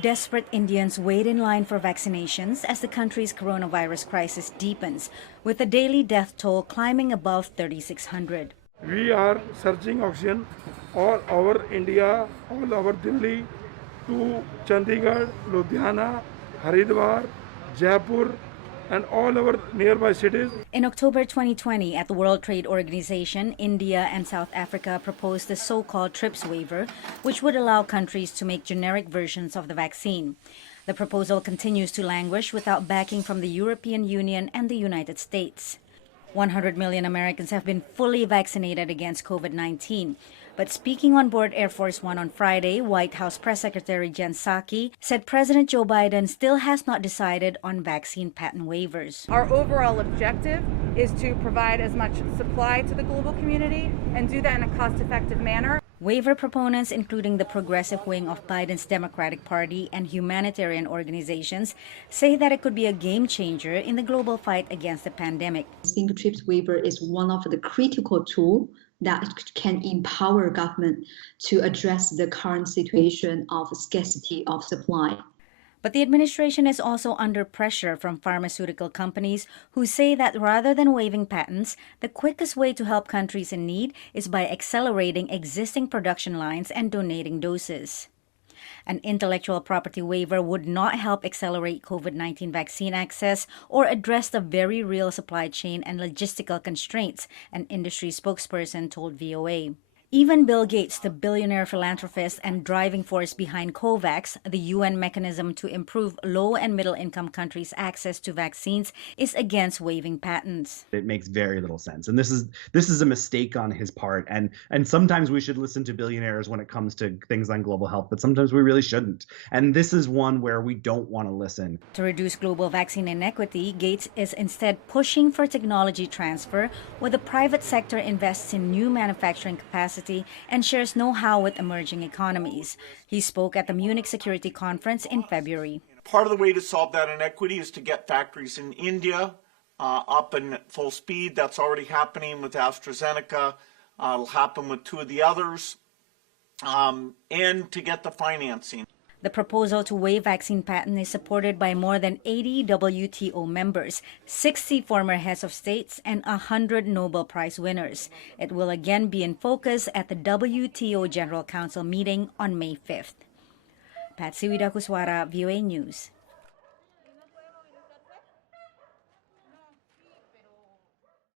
Desperate Indians wait in line for vaccinations as the country's coronavirus crisis deepens, with the daily death toll climbing above 3,600. We are searching oxygen all over India, all over Delhi, to Chandigarh, Ludhiana, Haridwar, Jaipur, and all our nearby cities. In October 2020, at the World Trade Organization, India and South Africa proposed the so-called TRIPS waiver, which would allow countries to make generic versions of the vaccine. The proposal continues to languish without backing from the European Union and the United States. 100 million Americans have been fully vaccinated against COVID-19. But speaking on board Air Force One on Friday, White House Press Secretary Jen Psaki said President Joe Biden still has not decided on vaccine patent waivers. Our overall objective is to provide as much supply to the global community and do that in a cost-effective manner. Waiver proponents, including the progressive wing of Biden's Democratic Party and humanitarian organizations, say that it could be a game changer in the global fight against the pandemic. I think TRIPS waiver is one of the critical tools that can empower government to address the current situation of scarcity of supply. But the administration is also under pressure from pharmaceutical companies who say that rather than waiving patents, the quickest way to help countries in need is by accelerating existing production lines and donating doses. An intellectual property waiver would not help accelerate COVID-19 vaccine access or address the very real supply chain and logistical constraints, an industry spokesperson told VOA. Even Bill Gates, the billionaire philanthropist and driving force behind COVAX, the UN mechanism to improve low and middle income countries' access to vaccines, is against waiving patents. It makes very little sense. And this is a mistake on his part. And sometimes we should listen to billionaires when it comes to things on global health, but sometimes we really shouldn't. And this is one where we don't want to listen. To reduce global vaccine inequity, Gates is instead pushing for technology transfer, where the private sector invests in new manufacturing capacity and shares know-how with emerging economies. He spoke at the Munich Security Conference in February. Part of the way to solve that inequity is to get factories in India up in full speed. That's already happening with AstraZeneca. It'll happen with two of the others. And to get the financing. The proposal to waive vaccine patent is supported by more than 80 WTO members, 60 former heads of states, and 100 Nobel Prize winners. It will again be in focus at the WTO General Council meeting on May 5th. Patsy Widakuswara, VOA News.